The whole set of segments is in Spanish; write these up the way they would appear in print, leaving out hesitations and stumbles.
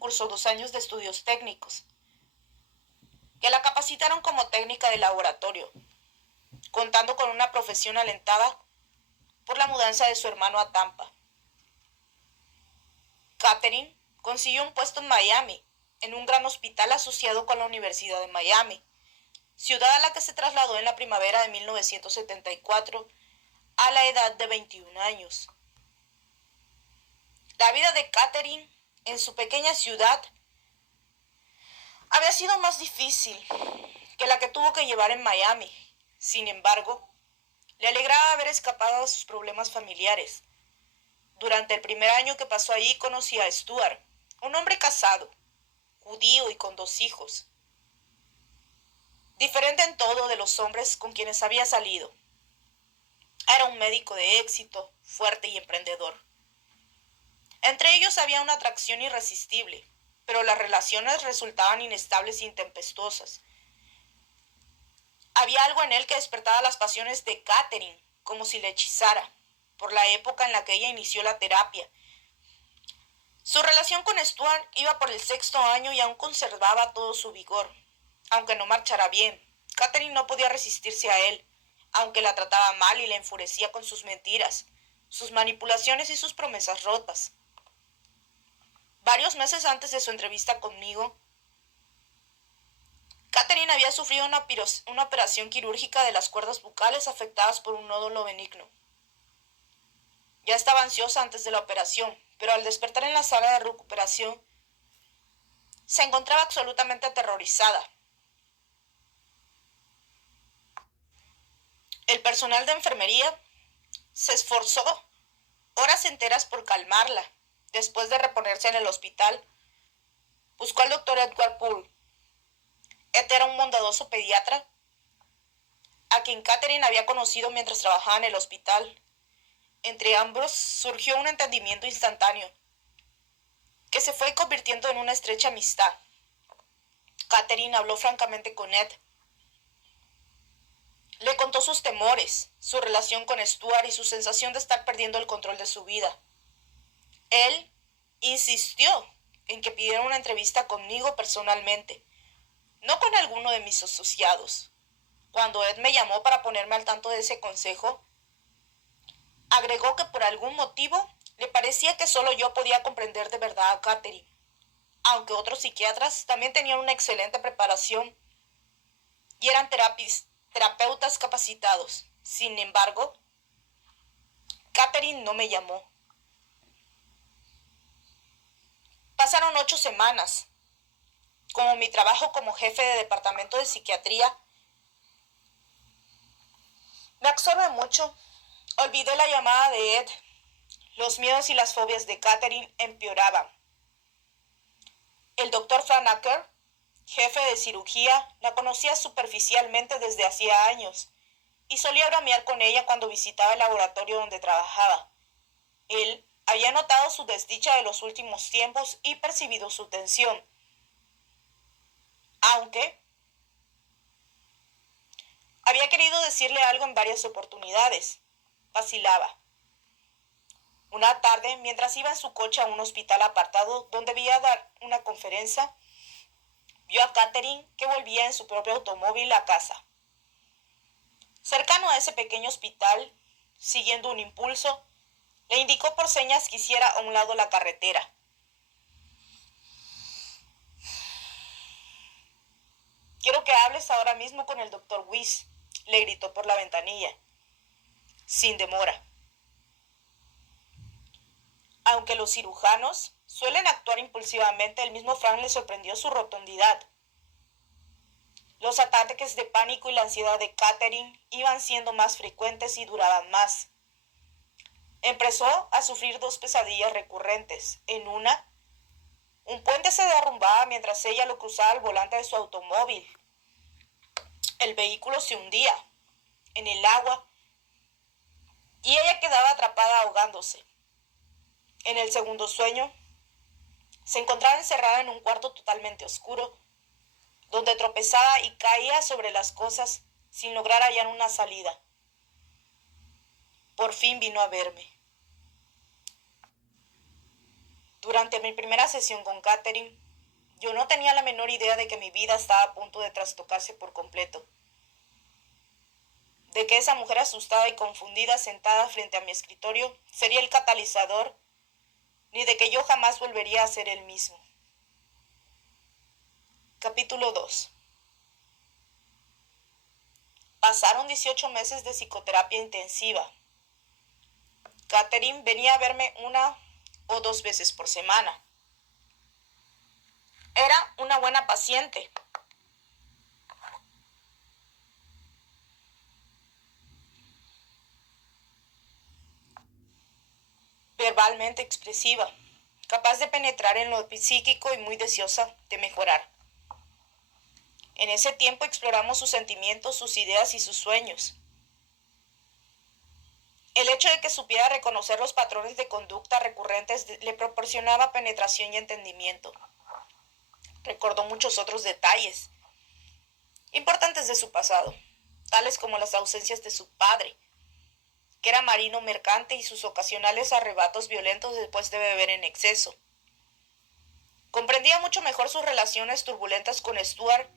cursó 2 años de estudios técnicos, que la capacitaron como técnica de laboratorio, contando con una profesión alentada por la mudanza de su hermano a Tampa. Katherine consiguió un puesto en Miami, en un gran hospital asociado con la Universidad de Miami, ciudad a la que se trasladó en la primavera de 1974 a la edad de 21 años. La vida de Katherine en su pequeña ciudad había sido más difícil que la que tuvo que llevar en Miami. Sin embargo, le alegraba haber escapado de sus problemas familiares. Durante el primer año que pasó allí conocí a Stuart, un hombre casado, judío y con 2 hijos. Diferente en todo de los hombres con quienes había salido. Era un médico de éxito, fuerte y emprendedor. Entre ellos había una atracción irresistible, pero las relaciones resultaban inestables e intempestuosas. Había algo en él que despertaba las pasiones de Katherine, como si le hechizara, por la época en la que ella inició la terapia. Su relación con Stuart iba por el 6º año y aún conservaba todo su vigor. Aunque no marchara bien, Katherine no podía resistirse a él, aunque la trataba mal y le enfurecía con sus mentiras, sus manipulaciones y sus promesas rotas. Varios meses antes de su entrevista conmigo, Katherine había sufrido una operación quirúrgica de las cuerdas bucales afectadas por un nódulo benigno. Ya estaba ansiosa antes de la operación, pero al despertar en la sala de recuperación, se encontraba absolutamente aterrorizada. El personal de enfermería se esforzó horas enteras por calmarla. Después de reponerse en el hospital, buscó al doctor Edward Poole. Era un bondadoso pediatra a quien Katherine había conocido mientras trabajaba en el hospital. Entre ambos surgió un entendimiento instantáneo, que se fue convirtiendo en una estrecha amistad. Katherine habló francamente con Ed. Le contó sus temores, su relación con Stuart y su sensación de estar perdiendo el control de su vida. Él insistió en que pidiera una entrevista conmigo personalmente, no con alguno de mis asociados. Cuando Ed me llamó para ponerme al tanto de ese consejo, agregó que por algún motivo le parecía que solo yo podía comprender de verdad a Katherine, aunque otros psiquiatras también tenían una excelente preparación y eran terapeutas capacitados. Sin embargo, Katherine no me llamó. Pasaron 8 semanas. Como mi trabajo como jefe de departamento de psiquiatría me absorbe mucho, olvidé la llamada de Ed. Los miedos y las fobias de Katherine empeoraban. El doctor Franaker, jefe de cirugía, la conocía superficialmente desde hacía años y solía bromear con ella cuando visitaba el laboratorio donde trabajaba. Él había notado su desdicha de los últimos tiempos y percibido su tensión. Aunque había querido decirle algo en varias oportunidades, vacilaba. Una tarde, mientras iba en su coche a un hospital apartado donde debía dar una conferencia, vio a Katherine que volvía en su propio automóvil a casa. Cercano a ese pequeño hospital, siguiendo un impulso, le indicó por señas que hiciera a un lado la carretera. «Quiero que hables ahora mismo con el doctor Weiss», le gritó por la ventanilla. «Sin demora». Aunque los cirujanos suelen actuar impulsivamente, el mismo Frank le sorprendió su rotundidad. Los ataques de pánico y la ansiedad de Katherine iban siendo más frecuentes y duraban más. Empezó a sufrir 2 pesadillas recurrentes. En una, un puente se derrumbaba mientras ella lo cruzaba al volante de su automóvil. El vehículo se hundía en el agua y ella quedaba atrapada ahogándose. En el segundo sueño, se encontraba encerrada en un cuarto totalmente oscuro, donde tropezaba y caía sobre las cosas sin lograr hallar una salida. Por fin vino a verme. Durante mi primera sesión con Catherine, yo no tenía la menor idea de que mi vida estaba a punto de trastocarse por completo. De que esa mujer asustada y confundida sentada frente a mi escritorio sería el catalizador, ni de que yo jamás volvería a ser el mismo. Capítulo 2. Pasaron 18 meses de psicoterapia intensiva. Catherine venía a verme 1 o 2 veces por semana. Era una buena paciente. Verbalmente expresiva, capaz de penetrar en lo psíquico y muy deseosa de mejorar. En ese tiempo exploramos sus sentimientos, sus ideas y sus sueños. El hecho de que supiera reconocer los patrones de conducta recurrentes le proporcionaba penetración y entendimiento. Recordó muchos otros detalles importantes de su pasado, tales como las ausencias de su padre, que era marino mercante, y sus ocasionales arrebatos violentos después de beber en exceso. Comprendía mucho mejor sus relaciones turbulentas con Stuart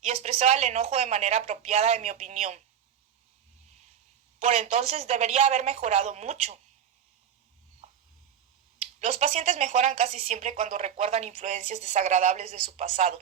y expresaba el enojo de manera apropiada, en mi opinión. Por entonces debería haber mejorado mucho. Los pacientes mejoran casi siempre cuando recuerdan influencias desagradables de su pasado.